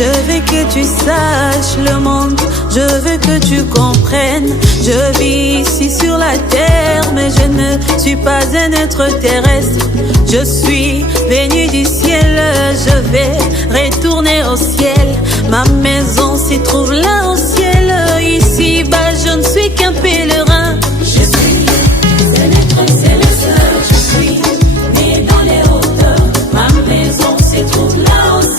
Je veux que tu saches le monde, je veux que tu comprennes. Je vis ici sur la terre, mais je ne suis pas un être terrestre. Je suis venu du ciel, je vais retourner au ciel. Ma maison s'y trouve là au ciel. Ici-bas, je ne suis qu'un pèlerin. Je suis un être céleste, je suis né dans les hauteurs. Ma maison s'y trouve là au ciel.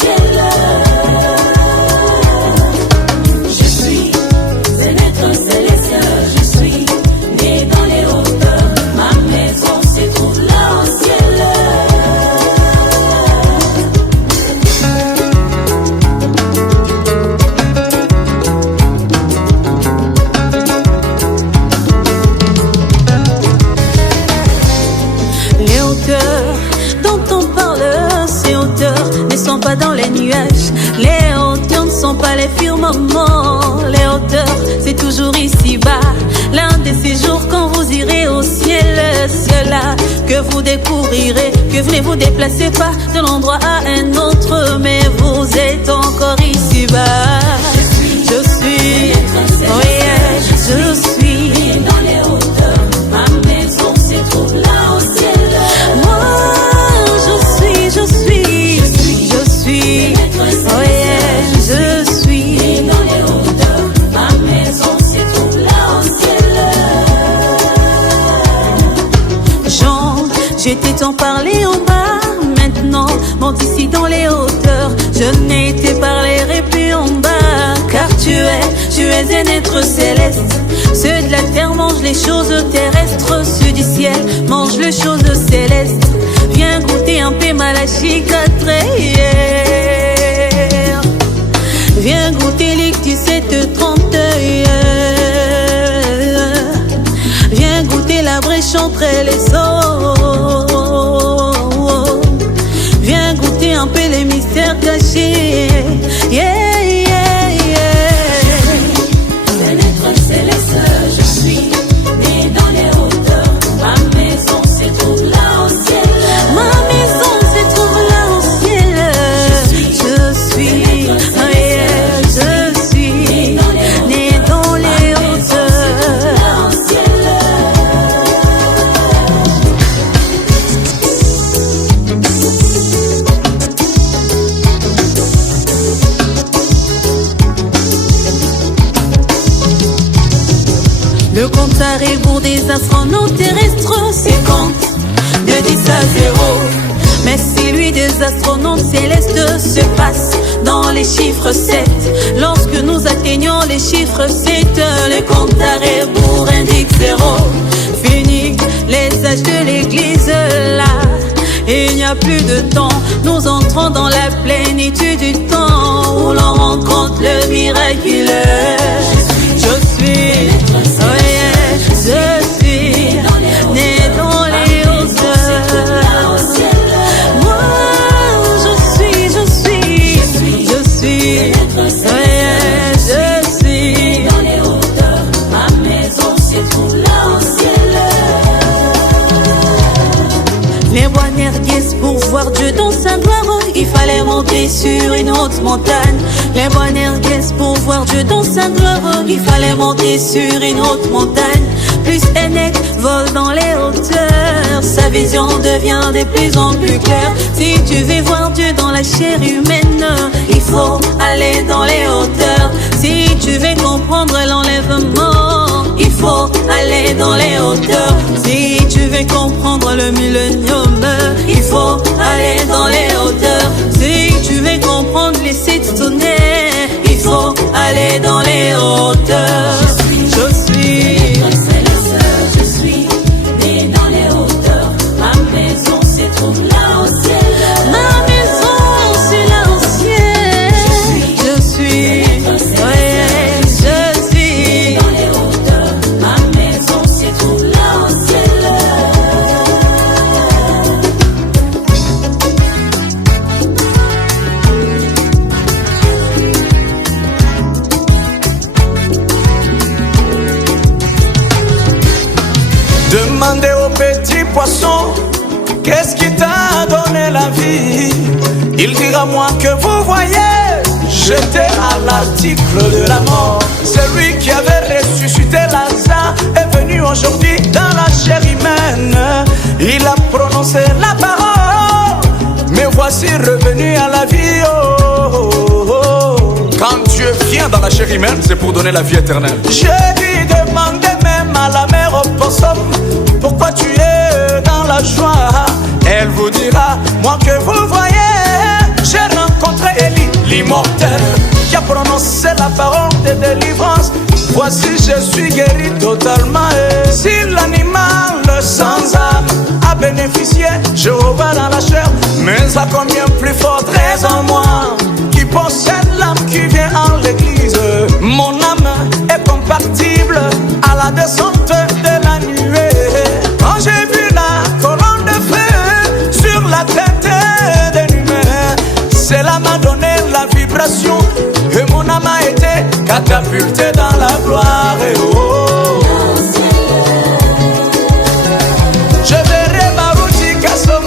Pas dans les nuages, les hauteurs ne sont pas les firmaments. Les hauteurs, c'est toujours ici-bas. L'un de ces jours quand vous irez au ciel, cela que vous découvrirez, que vous ne vous déplacez pas d'un endroit à un autre, mais vous êtes encore ici-bas. Je suis, oh yeah, je suis dans les hauteurs. Ma maison se trouve là au ciel. Moi, je suis. Oh yeah, je suis dans les hauteurs. Ma maison se trouve là au ciel. Jean, je t'ai tant parlé en bas. Maintenant, monte ici dans les hauteurs. Je n'ai été parlé plus en bas. Car tu es un être céleste. Ceux de la terre mangent les choses terrestres. Ceux du ciel mangent les choses célestes. Viens goûter un peu Malachi 4. Viens goûter l'ictus 730. Viens goûter la brèche entre les eaux. Viens goûter un peu les mystères cachés. Yeah, yeah, yeah. Un être céleste, je suis né dans les hauteurs. Ma maison se trouve là au ciel. Ma maison se trouve là au ciel. Je suis. Le compte à rebours des astronautes terrestres, c'est compte de 10 à 0. Mais celui des astronautes célestes se passe dans les chiffres 7. Lorsque nous atteignons les chiffres 7, le compte à rebours indique 0. Fini les âges de l'église là, il n'y a plus de temps. Nous entrons dans la plénitude du temps où l'on rencontre le miraculeux. Je suis, oh yeah, je suis né dans les hauteurs. Moi, je suis, oh yeah, je suis dans les hauteurs. Ma maison se trouve là au ciel. Les rois n'erguaient pour voir Dieu dans sa gloire. Il fallait monter sur une haute montagne. Les rois n'erguaient pour voir Dieu dans sa gloire. Il fallait monter sur une haute montagne. Plus Enoch vole dans les hauteurs. Sa vision devient de plus en plus claire. Si tu veux voir Dieu dans la chair humaine, il faut aller dans les hauteurs. Si tu veux comprendre l'enlèvement, il faut aller dans les hauteurs. Si tu veux comprendre le millénium, il faut aller dans les hauteurs. Si tu veux comprendre les 7 tonnerres, il faut aller dans les hauteurs. Je suis né dans les hauteurs. Ma maison se trouve là au ciel. Ma maison c'est là au ciel. Je suis, ouais, je suis dans les hauteurs. Ma maison se trouve là au ciel. Demandez au petit poisson, qu'est-ce qui t'a donné la vie? Il dira moi que vous voyez, j'étais à l'article de la mort. Celui qui avait ressuscité Lazare est venu aujourd'hui dans la chair humaine. Il a prononcé la parole, mais voici revenu à la vie. Oh, oh, oh. Quand Dieu vient dans la chair humaine, c'est pour donner la vie éternelle. Je lui demandais même à la mère opossum, pourquoi tu es dans la joie? Elle vous dira, moi que vous voyez, j'ai rencontré Élie, l'immortel, qui a prononcé la parole de délivrance. Voici je suis guéri totalement. Et si l'animal sans âme a bénéficié, Jéhovah dans la chair, mais à combien plus forte raison moi, qui possède l'âme qui vient en l'église. Mon âme est compatible à la descente de la nuée. Quand j'ai vu la colonne de feu sur la tête d'un humain, cela m'a donné la vibration et mon âme a été catapultée dans la gloire. Et oh, je verrai Baruch Picasso